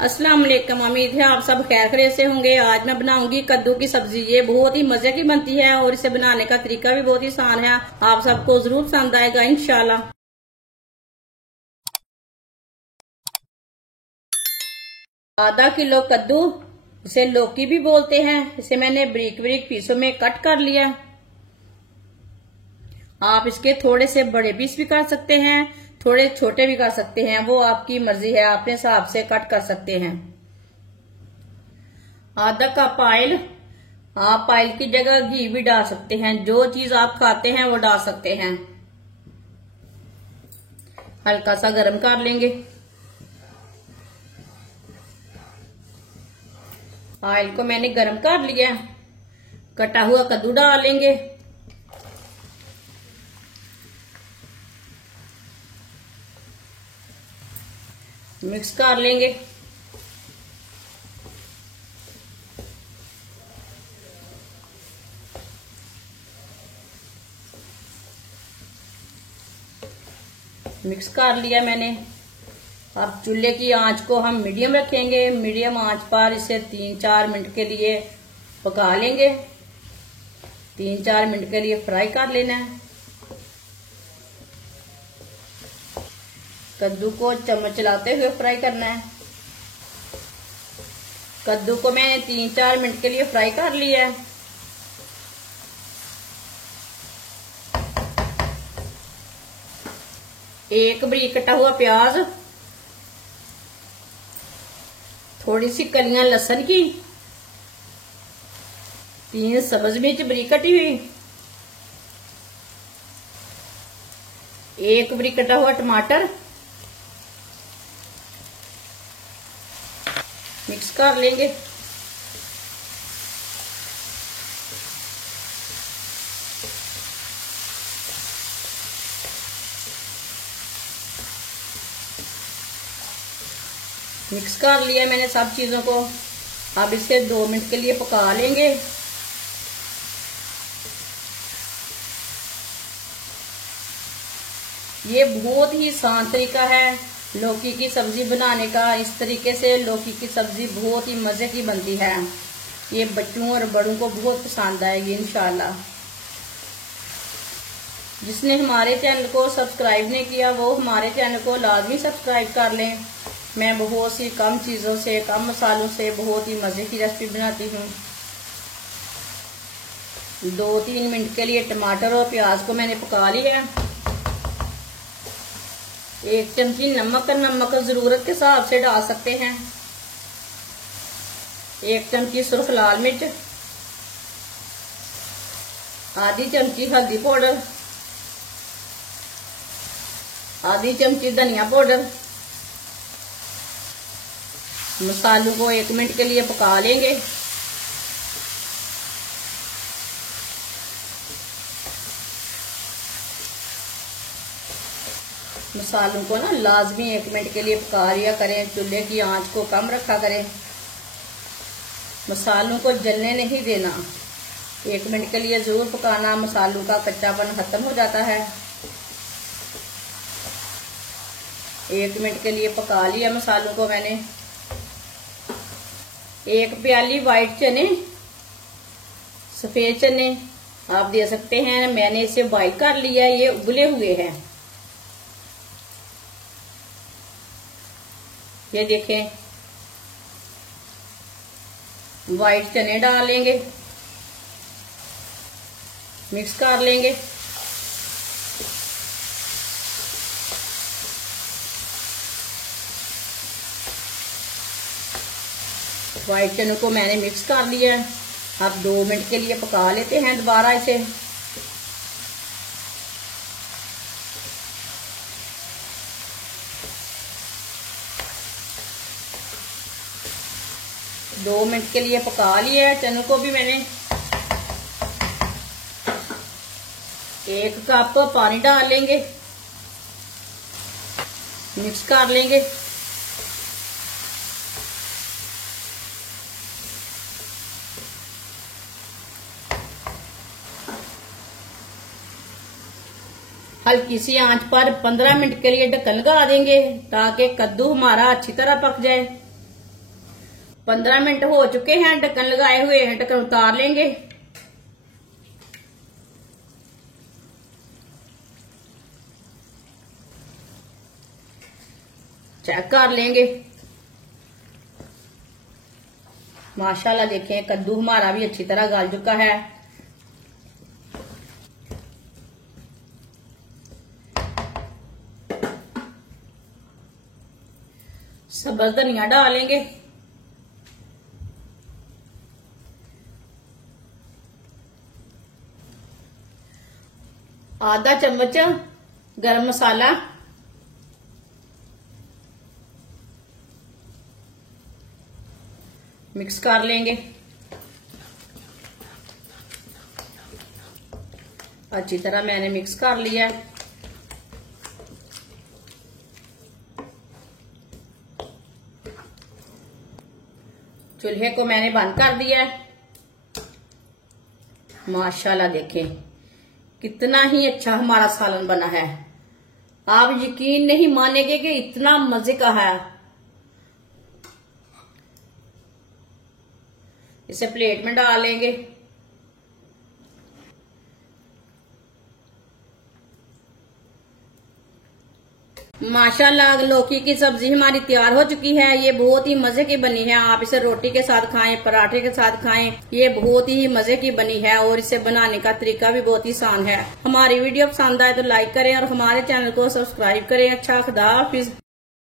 अस्सलाम वालेकुम। उम्मीद है आप सब खैर खैरियत से होंगे। आज मैं बनाऊंगी कद्दू की सब्जी। ये बहुत ही मजे की बनती है और इसे बनाने का तरीका भी बहुत ही आसान है। आप सबको जरूर पसंद आएगा इंशाल्लाह। आधा किलो कद्दू, इसे लौकी भी बोलते हैं, इसे मैंने बारीक बारीक पीसों में कट कर लिया। आप इसके थोड़े से बड़े पीस भी कर सकते हैं, थोड़े छोटे भी कर सकते हैं, वो आपकी मर्जी है, अपने हिसाब से कट कर सकते हैं। आधा कप ऑयल, आप ऑयल की जगह घी भी डाल सकते हैं, जो चीज आप खाते हैं वो डाल सकते हैं। हल्का सा गर्म कर लेंगे। ऑयल को मैंने गर्म कर लिया। कटा हुआ कद्दू डाल लेंगे। मिक्स कर लेंगे। मिक्स कर लिया मैंने। अब चूल्हे की आंच को हम मीडियम रखेंगे। मीडियम आंच पर इसे 3-4 मिनट के लिए पका लेंगे। 3-4 मिनट के लिए फ्राई कर लेना है। कद्दू को चम्मच चलाते हुए फ्राई करना है। कद्दू को मैंने 3-4 मिनट के लिए फ्राई कर लिया है। एक बारीक कटा हुआ प्याज, थोड़ी सी कलियां लहसुन की, 3 सब्ज मिर्च बारीक कटी हुई, एक बारीक कटा हुआ टमाटर, मिक्स कर लेंगे। मिक्स कर लिया मैंने सब चीजों को। अब इसे 2 मिनट के लिए पका लेंगे। ये बहुत ही आसान तरीका है लौकी की सब्जी बनाने का। इस तरीके से लौकी की सब्जी बहुत ही मजे की बनती है। ये बच्चों और बड़ों को बहुत पसंद आएगी इंशाल्लाह। जिसने हमारे चैनल को सब्सक्राइब नहीं किया वो हमारे चैनल को लाजमी सब्सक्राइब कर लें। मैं बहुत सी कम चीजों से, कम मसालों से बहुत ही मजे की रेसिपी बनाती हूँ। 2-3 मिनट के लिए टमाटर और प्याज को मैंने पका लिया। 1 चमची नमक जरूरत के हिसाब से डाल सकते हैं। 1 चमची सुर्ख लाल मिर्च, आधी चमची हल्दी पाउडर, आधी चमची धनिया पाउडर। मसालों को 1 मिनट के लिए पका लेंगे। मसालों को ना लाजमी 1 मिनट के लिए पका लिया करें। चूल्हे की आंच को कम रखा करें। मसालों को जलने नहीं देना। 1 मिनट के लिए जरूर पकाना। मसालों का कच्चापन खत्म हो जाता है। 1 मिनट के लिए पका लिया मसालों को मैंने। 1 प्याली व्हाइट चने, सफेद चने आप दे सकते हैं। मैंने इसे बॉईल कर लिया, ये उबले हुए हैं। ये देखें, व्हाइट चने डालेंगे, मिक्स कर लेंगे। व्हाइट चनों को मैंने मिक्स कर लिया है। अब 2 मिनट के लिए पका लेते हैं दोबारा इसे। दो मिनट के लिए पका लिया है। चनों को भी मैंने 1 कप पानी डाल लेंगे, मिक्स कर लेंगे। हल्की सी आंच पर 15 मिनट के लिए ढक्कन लगा देंगे ताकि कद्दू हमारा अच्छी तरह पक जाए। 15 मिनट हो चुके हैं, ढक्कन लगाए हुए हैं, ढक्कन उतार लेंगे। चेक कर लेंगे। माशाल्लाह देखें कद्दू हमारा भी अच्छी तरह गल चुका है। सब्ज धनिया डालेंगे, आधा चम्मच गरम मसाला, मिक्स कर लेंगे। अच्छी तरह मैंने मिक्स कर लिया है। चूल्हे को मैंने बंद कर दिया है। माशाल्लाह देखें कितना ही अच्छा हमारा सालन बना है। आप यकीन नहीं मानेंगे कि इतना मजे का है। इसे प्लेट में डाल लेंगे। माशाल्लाह लौकी की सब्जी हमारी तैयार हो चुकी है। ये बहुत ही मजे की बनी है। आप इसे रोटी के साथ खाएं, पराठे के साथ खाएं। ये बहुत ही मजे की बनी है और इसे बनाने का तरीका भी बहुत ही आसान है। हमारी वीडियो पसंद आए तो लाइक करें और हमारे चैनल को सब्सक्राइब करें। अच्छा खुदा हाफिज।